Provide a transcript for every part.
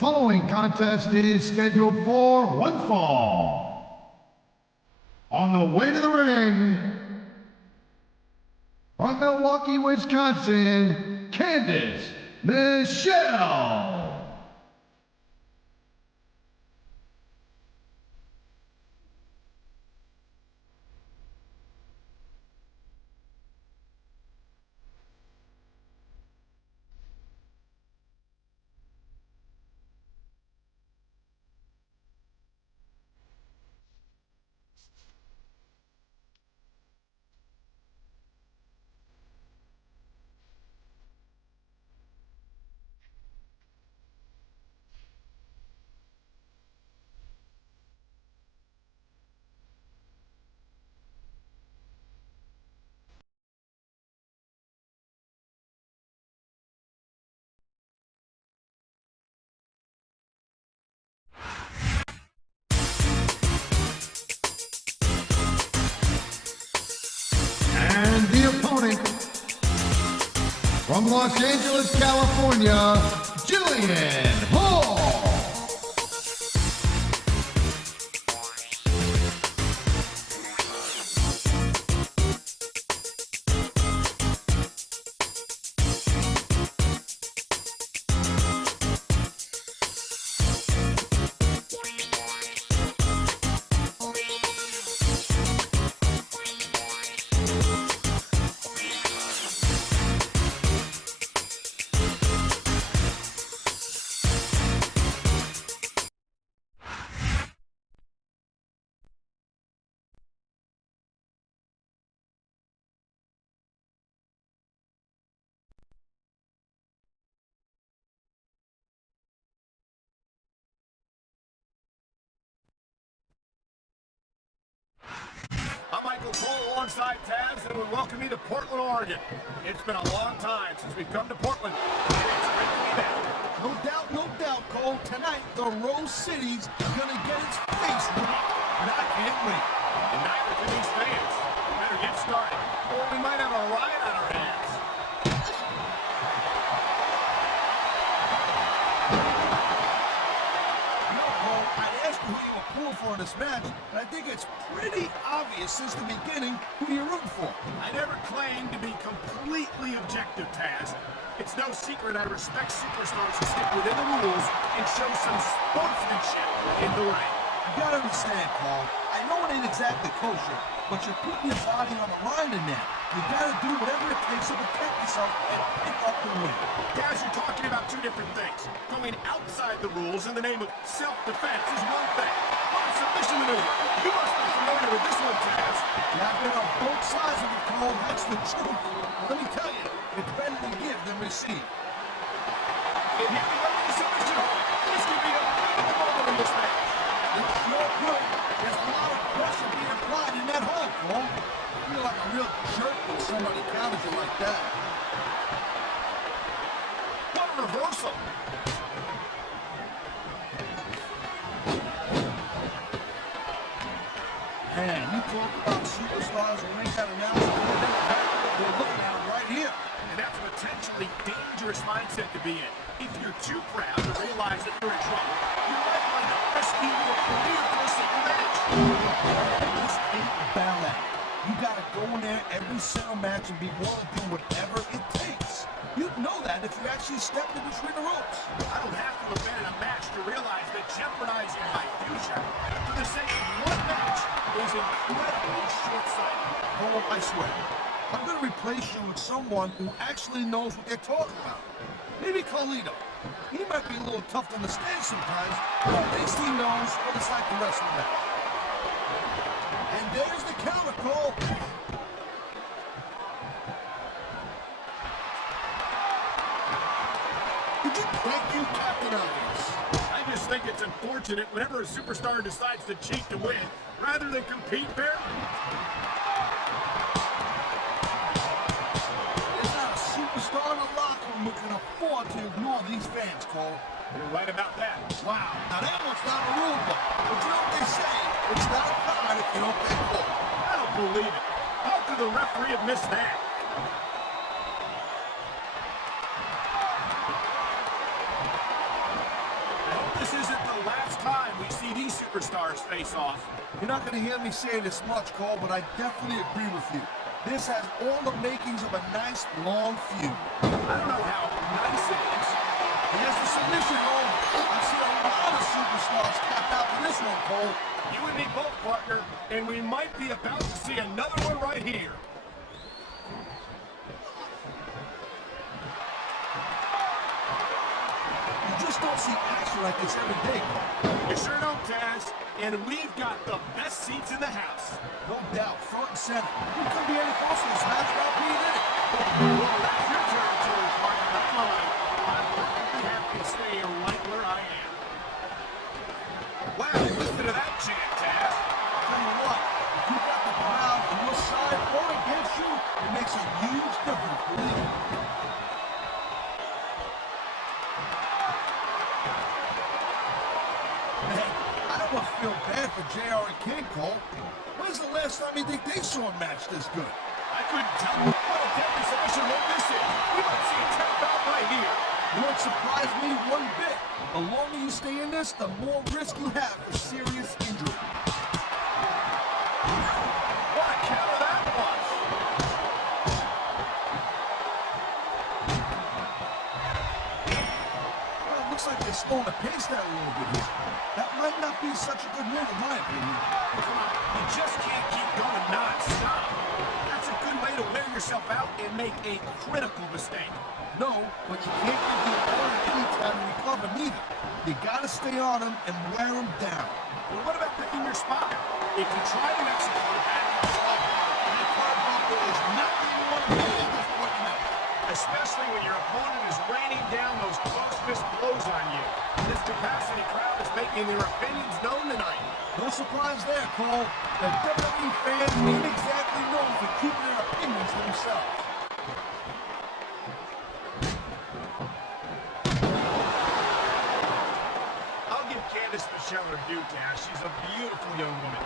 following contest is scheduled for one fall. On the way to the ring, from Milwaukee, Wisconsin, Candice, Michelle. And the opponent, from Los Angeles, California, Jillian Hall. I'm Michael Cole alongside Taz, and we welcome you to Portland, Oregon. It's been a long time since we've come to Portland, and it's great to be back. No doubt, Cole. Tonight, the Rose City's gonna get its face rocked, and I can't wait. And neither can these fans. We better get started, or we might have a riot on our hands. Cole, I asked you who you were pulling for in this match, and I think it's pretty obvious since the beginning who you're rooting for. I never claimed to be completely objective, Taz. It's no secret I respect superstars who stick within the rules and show some sportsmanship in the ring. You gotta understand, Cole. I know it ain't exactly kosher, but you're putting your body on the line in that. You gotta do whatever it takes to protect yourself and pick up the win. Taz, you're talking about two different things. Going outside the rules in the name of self-defense is one thing. But a submission maneuver, you must be familiar with this one, Taz. Yeah, I've been on both sides of it, Cole. That's the truth. Let me tell you, it's better to give than receive. And here we go with the submission hold. This could be a pivotal moment in this match. It sure could. There's a lot of pressure being applied in that hold, Cole. You feel like a real jerk when somebody counters you like that. What a reversal. Man, you talk about superstars who make that announcement. They're looking at it right here. And that's a potentially dangerous mindset to be in. If you're too proud to realize that you're in trouble, you might wind up risking your career for a single match. This ain't ballet. You gotta go in there every single match and be willing to do whatever it takes. You'd know that if you actually stepped in between the ropes. I don't have to have been in a match to realize that jeopardizing my future for the sake of one match is incredibly short-sighted. Oh, I swear. I'm gonna replace you with someone who actually knows what they're talking about. Maybe Carlito. He might be a little tough to understand sometimes, but at least he knows what it's like to wrestle match. And there's the counter, Cole. Thank you, Captain Obvious. I just think it's unfortunate whenever a superstar decides to cheat to win, rather than compete fairly. There's not a superstar in the locker room who can afford to ignore these fans, Cole. You're right about that. Wow, now that one's not a rule book. But you know what they say? It's not a card if you don't pay for it. I don't believe it. How could the referee have missed that? superstars face off. You're not going to hear me say this much, Cole, but I definitely agree with you. This has all the makings of a nice, long feud. I don't know how nice it is. Here's the submission, Cole. I've seen a lot of superstars tap out to this one, Cole. You and me both, partner, and we might be about to see another one right here. You just don't see action like this every day, Cole. You sure don't, Taz. And we've got the best seats in the house. No doubt, front and center. You couldn't be any closer to SmackDown being in it. Well, that's your territory, partner. Not mine. I'm perfectly happy to stay right where I am. Wow, listen to that chant, Taz. I'll tell you what, if you got the crowd on your side or against you, it makes a huge difference, believe me. Man, I don't want to feel bad for JR and King, Cole. When's the last time you think they saw a match this good? I couldn't tell you what a deadly submission move this is. We might see a tap out right here. You won't surprise me one bit. The longer you stay in this, the more risk you have for serious injury. What a counter that was. Well, it looks like they're slowing the pace down a little bit here. That might not be such a good move in my opinion. Come on, you just can't keep going non-stop. That's a good way to wear yourself out and make a critical mistake. No, but you can't give the opponent any time to recover neither. You gotta stay on them and wear them down. Well, what about picking your spot? If you try to execute that, That card bumper is not where you want to be at this point in time. especially when your opponent is raining down those close-fist blows on you. This capacity crowd is making their opinions known tonight. No surprise there, Cole. The WWE fans ain't exactly known for keeping their opinions to themselves. I'll give Candice Michelle her due, Taz. She's a beautiful young woman.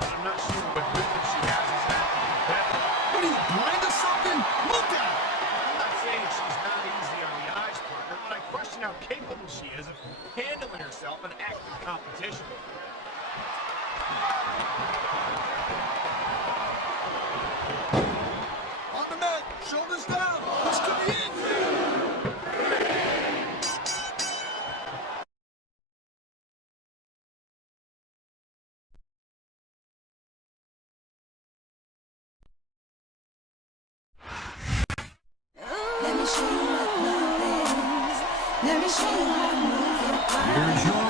But I'm not sure what business she has as that better. What are you, blind or something? Look at her! I'm not saying she's not easy on the eyes, partner, but I question how capable she is of handling herself in active competition. On the mat, shoulders down. This could be it. Let me show you what love is. Let me show you how to move your body. Here's your